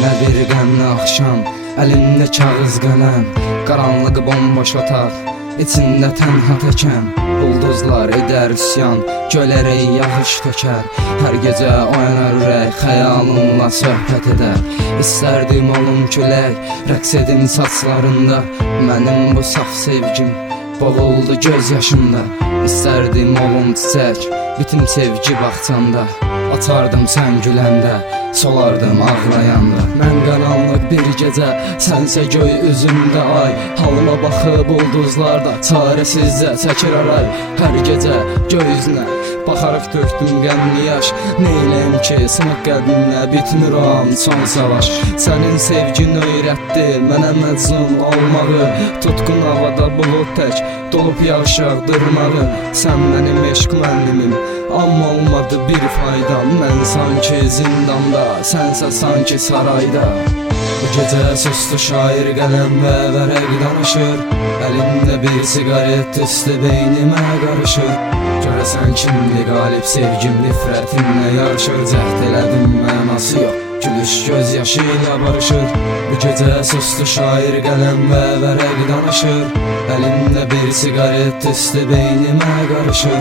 Yenə bir qəmli axşam, əlimdə kağız qələm, qaranlıq bomboş otaq, içində tənha təkəm. Ulduzlar edər üsyan, gölərək yağış tökər. Hər gecə oyanar ürək, xəyalımla söhbət edər. İstərdim olum külək, rəqs edim saçlarında. Mənim bu saf sevgim boğuldu göz yaşında. İstərdim olum çiçək, bitim sevgi bağçanda. Açardım sən güləndə, solardım ağlayanda. Mən qaranlıq bir gecə, sənsə göy üzümdə ay. Halıma baxıb ulduzlarda, çarəsizcə çəkir aray. Hər gecə göy üzünə baxaraq tökdüm qəmli yaş. Neyləyim ki, sınıq qəlbimlə bitmir o an son savaş. Sənin sevgin öyrətdi mənə məcnun olmağı. Tutqun havada bulud tək, dolub yağışaqdırmağı. Sən mənim eşq müəllimim, amma olmadı bir fayda. Mən sanki zindanda, sənsə sanki sarayda. Bu gecə susdu şair qələm və vərəq danışır. Əlimdə bir siqaret tüstü beynimə qarışır. Görəsən kimdir qalib, sevgim nifrətimlə yarışır. Cəhd elədim mənası yox, gülüş göz yaşı ilə barışır. Bu gecə susdu şair qələm və vərəq danışır. Əlimdə bir siqaret tüstü beynimə qarışır.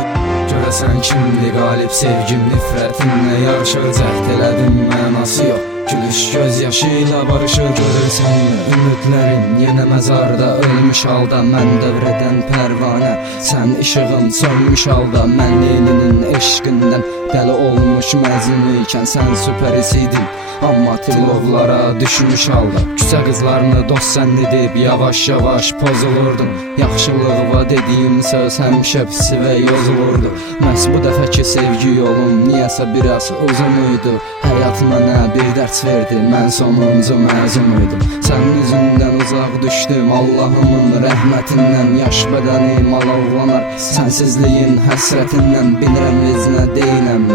Görəsən kimdir qalib, sevgim nifrətimlə yarışır. Cəhd elədim mənası yox, gülüş göz yaşı ilə barışır. Görürsən ümidlərim yenə məzarda, ölmüş halda mən dövrədən pərvanə. Sən işığın sönmüş halda, mən Leylinin eşqindən dəli olmuş məcnun ikən. Sən süpəris idin, amma tilovlara düşmüş halda. Küçə qızlarını dost sən edib yavaş yavaş pozulurdum. Yaxşılığa dediyim söz həmişə pis və yozulurdu. Məhz bu dəfəki sevgi yolum niyəsə biraz uzun idi. Həyat mənə bir dərs verdi, mən sonuncu məzun idim. Sənin üzündən uzaq düşdüm, Allahımın rəhmətindən. Yaş bədənim alovlanar, sənsizliyin həsrətindən. Bilirəm vecinə deyiləm,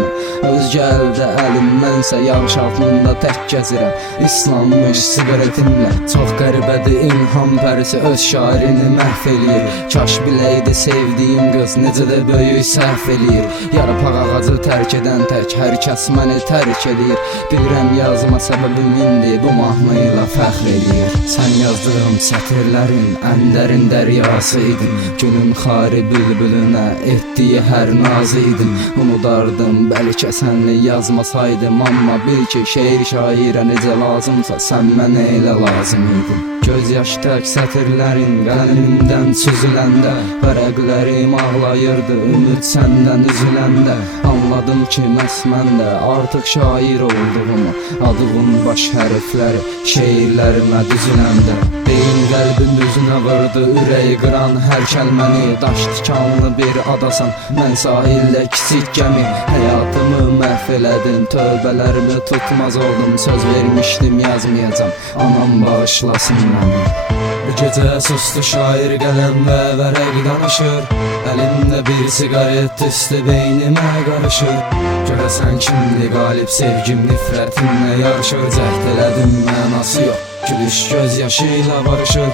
özgə əldə əlim, mənsə yağış altında tək gəzirəm, islanmış siqaretimlə. Çox qəribədir ilham pərisi, öz şairini məhv eləyir. Kaş biləydi sevdiyim qız necə də böyük səhv eləyir. Yarpaq ağacı tərk edən tək hər kəs məni tərk eləyir. Bilirəm yazma səbəbim indi bu mahnıyla fəxr eləyir. Sən yazdığım sətirlərin ən dərin dəryası idin. Günün xari bülbülünə etdiyi hər nazı idin. Unudardım bəlkə sənli yazmasaydım, amma bil ki şeir şairə necə lazımsa sən mənə elə lazım idin. Göz yaş tək sətirlərin qələmimdən süzüləndə, vərəqlərim ağlayırdı ümid səndən üzüləndə. Anladım ki məhz məndə artıq şair olduğumu, adımın baş hərfləri şeirlərimə düzüləndə. Beyin qəlbin üzünə vurdu, ürəyi qıran hər kəlməni. Daş tikanlı bir adasan, mən sahildə kiçik gəmi. Həyatımı məhv elədin, tövbələrimi tutmaz oldum. Söz vermişdim yazmayacam, anam bağışlasın məni. Bu gecə susdu şair qələm və vərəq danışır. Əlimdə bir siqaret tüstü beynimə qarışır. Görəsən kimdir qalib, sevgim nifrətimlə yarışır. Cəhd elədim mənası yox, gülüş göz yaşı ilə barışır.